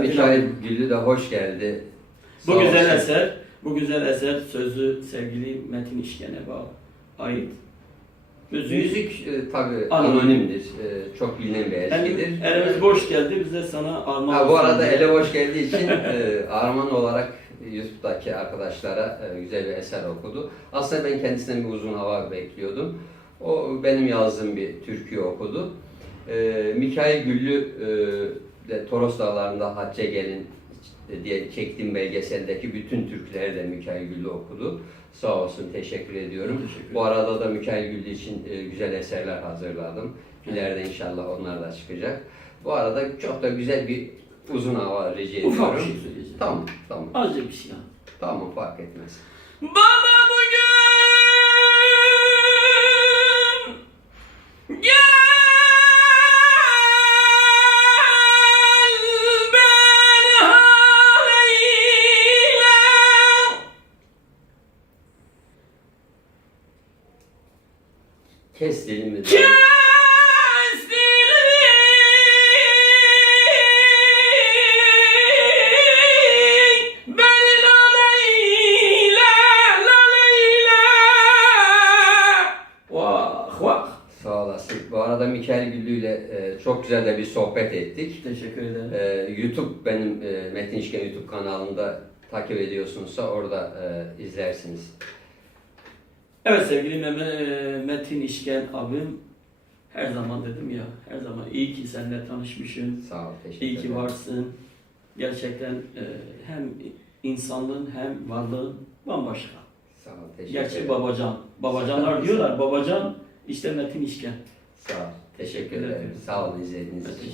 Mikail Güllü de hoş geldi. Bu Sağ güzel olsun. eser, bu güzel eser sözü sevgili Metin İşken'e bağlı, ait. Müziği Müzik e, tabii Anonim. anonimdir. E, çok bilinen bir eskidir. elimiz boş geldi, biz de sana armağan Ha, bu arada ele boş geldiği için e, Arman olarak YouTube'daki arkadaşlara e, güzel bir eser okudu. Aslında ben kendisinden bir uzun hava bekliyordum. O benim yazdığım bir türkü okudu. E, Mikail Güllü e, de Toros Dağları'nda Hacca Gelin diye çektiğim belgeseldeki bütün türküleri de Mikail Güllü okudu. Sağ olsun teşekkür ediyorum. Teşekkür Bu arada da Mikail Güllü için e, güzel eserler hazırladım. İleride inşallah onlar da çıkacak. Bu arada çok da güzel bir uzun hava rica ediyorum. Ufak bir şey söyleyeceğim. Tamam, tamam. Azıcık bir şey ya. Tamam fark etmez. Bana bugün Kes dilimi. kes dilimi beni laleyle laleyle Vah vah Sağ olasın. Bu arada Mikail Güllü ile e, çok güzel de bir sohbet ettik. Teşekkür ederim. E, YouTube benim e, Metin İşken YouTube kanalında takip ediyorsunuzsa orada e, izlersiniz. Evet sevgili Mehmet, Metin İşken abim her zaman dedim ya her zaman iyi ki seninle tanışmışım. Sağ ol, teşekkür İyi ki varsın. Gerçekten e, hem insanlığın hem varlığın bambaşka. Sağ ol, teşekkür Gerçi ederim. babacan. Babacanlar diyorlar babacan işte Metin İşken. Sağ ol, teşekkür Teşekkür ederim. ederim. Sağ olun izlediğiniz için.